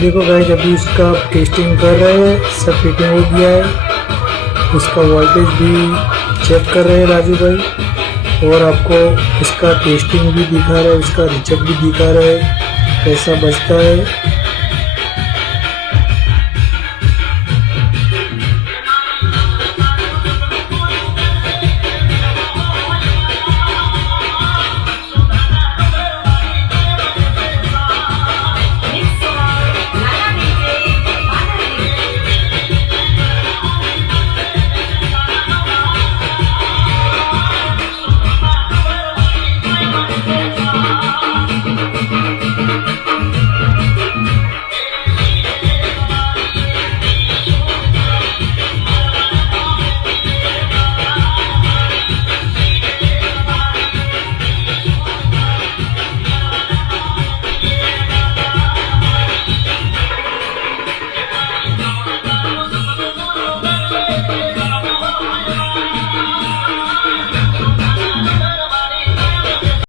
देखो गाइस, अभी इसका टेस्टिंग कर रहे हैं, सब फिटिंग हो गया है। इसका वोल्टेज भी चेक कर रहे हैं राजू भाई, और आपको इसका टेस्टिंग भी दिखा रहे हैं, इसका रिचेक भी दिखा रहे हैं कैसा बजता है।